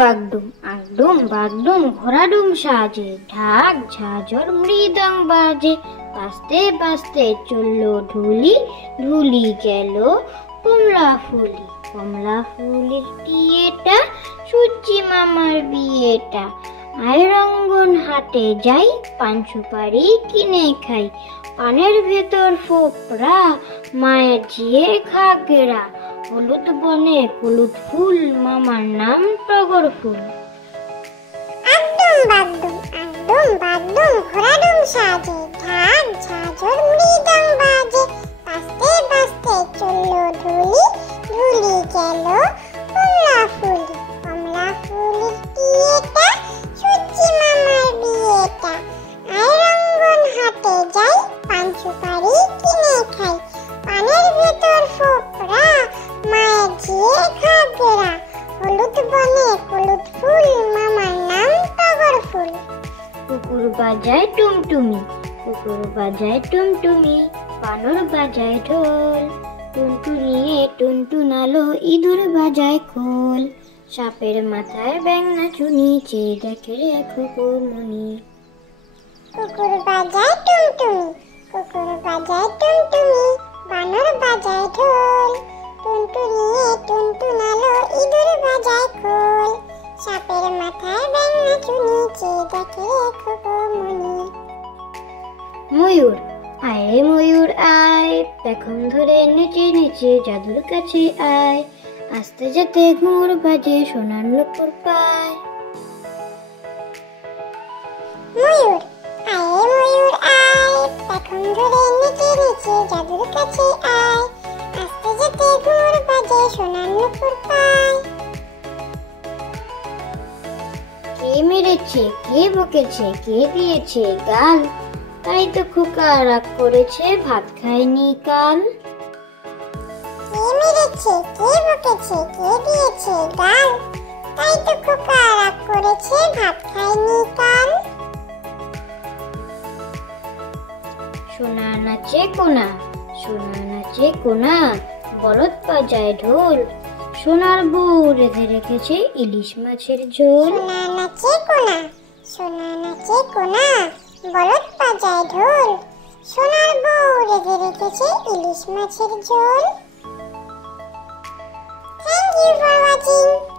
বাগডুম আগডুম বাগডুম ঘোড়াডুম সাজে, ঢাক ঝাঁঝর মৃদং বাজে। বাজতে বাজতে চললো ঢুলি, ঢুলি গেল কমলা ফুলি। কমলা ফুলের বিয়েটা, সূর্যি মামার বিয়েটা। আয় রঙ্গন হাটে যাই, পান সুপারি কিনে খাই। পানের ভেতর ফোপরা, মায়ের ঝিয়ে ঘাগরা। হলুদ বনে হলুদ ফুল, মামার নাম টগর ফুল। আগডুম বাগডুম আগডুম বাগডুম ঘোড়াডুম সাজে, ঢাক ঝাঁঝর মৃদং বাজে। বাজতে বাজতে চললো ঢুলি, ঢুলি গেল কমলা ফুলি। কমলা ফুলের বিয়েটা, সূর্যি মামার বিয়েটা। আয় রঙ্গন হাটে যাই, পান সুপারি কিনে খাই। পানের ভেতর ফোপরা, মায়ের ঝিয়ে ঘাগরা। হলুদ বনে হলুদ ফুল, মামার নাম টগর ফুল। কুকুর বাজায় টুমটুমি, কুকুর বাজায় টুমটুমি। বানর বাজায় ঢোল, টুনটুনিয়ে টুনটুনালো। ইঁদুর বাজায় খোল, সাপের মাথায় ব্যাঙ নাচুনি। চেয়ে দেখে রে খুকুমনি। কুকুর বাজায় টুমটুমি, কুকুর বাজায় টুমটুমি। বানর বাজায় ঢোল, টুনটুনিয়ে টুনটুনালো। ইঁদুর বাজায় খোল, সাপের মাথায় ব্যাঙ নাচুনি। চেয়ে দেখে রে খুকুমনি। ময়ূর আয় রে ময়ূর আয়, পেখম ধরে নেচে নেচে জাদুর কাছে আয়। আস্তে যেতে ঘুর বাজে, সোনার নুপুর পায়। ময়ূর আয় রে ময়ূর আয়, পেখম ধরে নেচে নেচে জাদুর কাছে আয়। আস্তে যেতে ঘুর বাজে, সোনার নুপুর পায়। কে মেরেছে, কে বকেছে, কে দিয়েছে গাল? তাই তো খোকা রাগ করেছে, ভাত খায়নি কাল। কে মেরেছে, কে বকেছে, কে দিয়েছে গাল? তাই তো খোকা রাগ করেছে, ভাত খায়নি কাল। সোনা নাচে কোনা, সোনা নাচে কোনা। বলদ বাজায় ঢোল, সোনার বউ রেঁধে রেখেছে ইলিশ মাছের ঝোল। সোনা নাচে কোনা, সোনা নাচে কোনা। বলদ বাজায় ঢোল, সোনার বউ রেঁধে রেখেছে ইলিশ মাছের ঝোল। Thank you for watching.